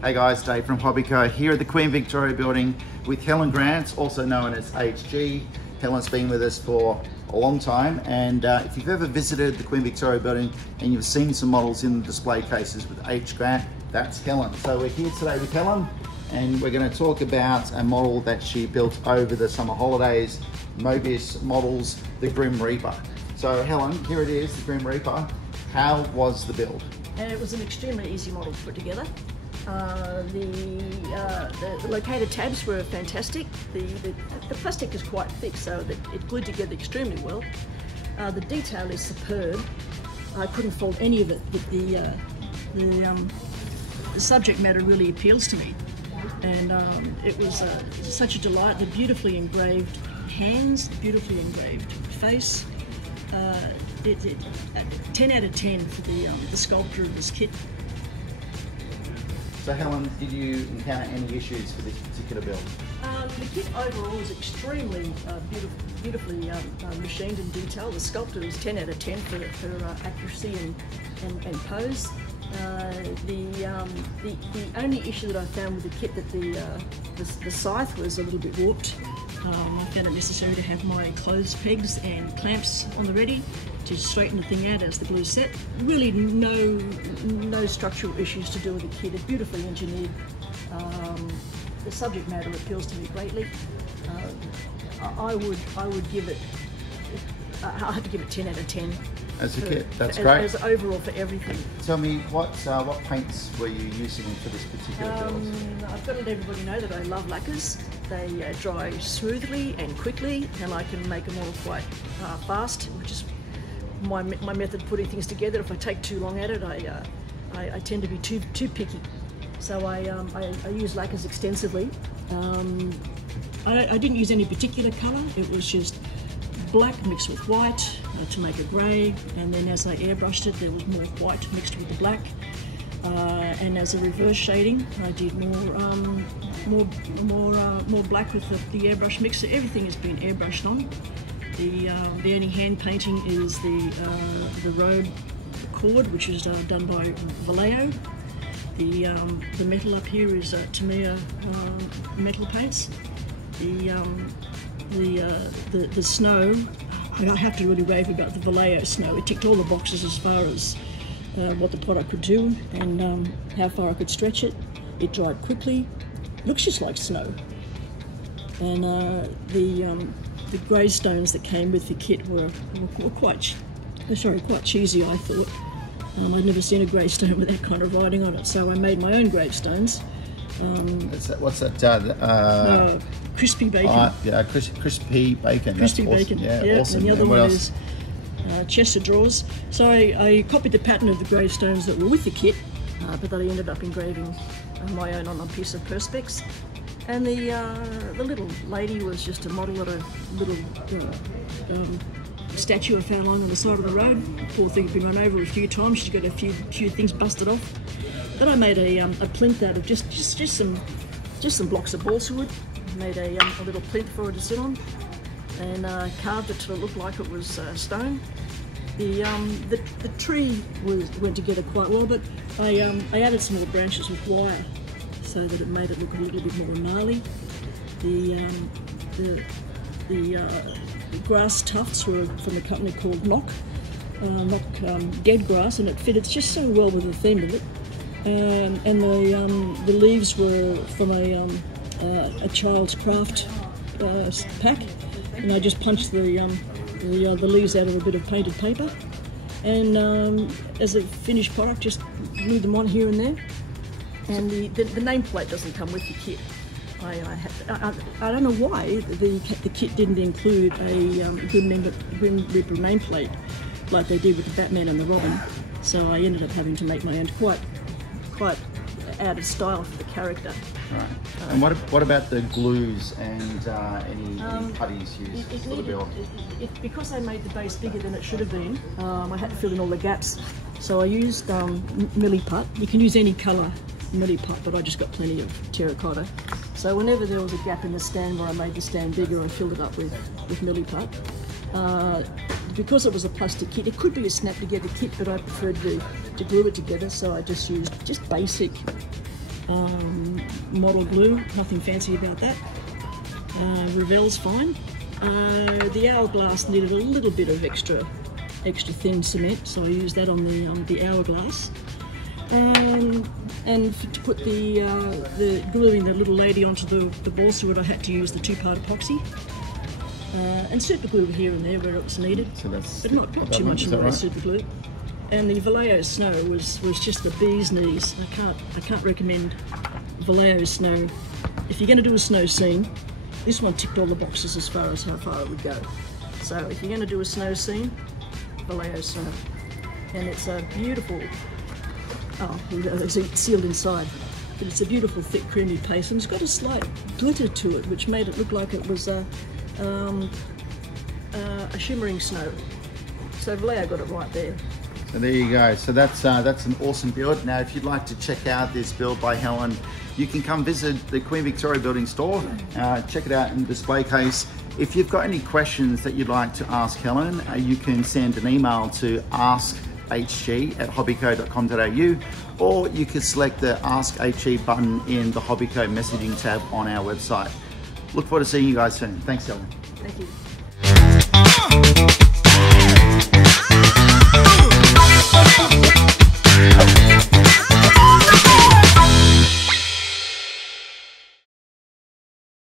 Hey guys, Dave from Hobbyco here at the Queen Victoria building with Helen Grant, also known as HG. Helen's been with us for a long time, and if you've ever visited the Queen Victoria building and you've seen some models in the display cases with H Grant, that's Helen. So we're here today with Helen and we're going to talk about a model that she built over the summer holidays, Mobius Models, the Grim Reaper. So Helen, here it is, the Grim Reaper. How was the build? It was an extremely easy model to put together. The locator tabs were fantastic. The plastic is quite thick, so that it glued together extremely well. The detail is superb. I couldn't fault any of it, but the subject matter really appeals to me. And it was such a delight. The beautifully engraved hands, beautifully engraved face. 10 out of 10 for the sculpture of this kit. So Helen, did you encounter any issues for this particular build? The kit overall is extremely beautifully machined in detail. The sculptor is 10 out of 10 for accuracy and pose. The only issue that I found with the kit that the scythe was a little bit warped. I found it necessary to have my clothes pegs and clamps on the ready to straighten the thing out as the glue set. Really no structural issues to do with the kit. It's beautifully engineered. The subject matter appeals to me greatly. I would give it, I have to give it 10 out of 10. As a kit, that's great. As overall for everything. Tell me, what paints were you using for this particular build? I've got to let everybody know that I love lacquers. They dry smoothly and quickly, and I can make a model quite fast, which is my method of putting things together. If I take too long at it, I tend to be too picky. So I use lacquers extensively. I didn't use any particular colour. It was just black mixed with white to make a grey, and then as I airbrushed it, there was more white mixed with the black. And as a reverse shading, I did more black with the airbrush mix. So everything has been airbrushed on. The only hand painting is the robe cord, which is done by Vallejo. The metal up here is Tamiya metal paints. The snow, I have to really rave about the Vallejo snow. It ticked all the boxes as far as what the product could do and how far I could stretch it. It dried quickly. Looks just like snow. And the grey stones that came with the kit were quite cheesy, I thought. I'd never seen a grey stone with that kind of writing on it, so I made my own gravestones. What's that? Crispy bacon. Crispy bacon. Crispy That's bacon. Awesome. Yeah, awesome. And the other what one else? is chest of drawers. So I copied the pattern of the gravestones that were with the kit, but that I ended up engraving my own on a piece of Perspex. And the little lady was just a model of a little statue I found along on the side of the road. Poor thing had been run over a few times. She's got a few things busted off. Then I made a plinth out of just some blocks of balsa wood. Made a little plinth for her to sit on, and carved it to look like it was stone. The tree went together quite well, but I added some more branches with wire so that it made it look a little bit more gnarly. The grass tufts were from a company called Knock Dead Grass, and it fitted just so well with the theme of it. And the leaves were from a child's craft pack, and I just punched the leaves out of a bit of painted paper, and as a finished product, just glued them on here and there. And the nameplate doesn't come with the kit. I don't know why the kit didn't include a Grim Reaper nameplate like they did with the Batman and the Robin. So I ended up having to make my own, quite out of style for the character. Right. And what about the glues and any putties used for the build? Because I made the base bigger than it should have been, I had to fill in all the gaps. So I used Milliput. You can use any colour Milliput, but I just got plenty of terracotta. So whenever there was a gap in the stand where I made the stand bigger, I filled it up with Milliput. Because it was a plastic kit, it could be a snap together kit, but I preferred to glue it together, so I just used basic model glue, nothing fancy about that. Revell's fine. The Hourglass needed a little bit of extra thin cement, so I used that on the Hourglass. And to put the gluing the little lady onto the ball suet, I had to use the 2-part epoxy. And super glue here and there where it was needed, So that's but not too much in the way of super glue. And the Vallejo Snow was just the bee's knees. I can't recommend Vallejo Snow. If you're going to do a snow scene, this one ticked all the boxes as far as how far it would go. So if you're going to do a snow scene, Vallejo Snow. And it's a beautiful, it's sealed inside, but it's a beautiful thick creamy paste, and it's got a slight glitter to it, which made it look like it was a shimmering snow. So Vallejo got it right there. So there you go. So that's an awesome build. Now, if you'd like to check out this build by Helen, you can come visit the Queen Victoria Building store, check it out in the display case. If you've got any questions that you'd like to ask Helen, you can send an email to askhg@hobbyco.com.au, or you could select the Ask HG button in the Hobbyco messaging tab on our website. Look forward to seeing you guys soon. Thanks, Helen. Thank you.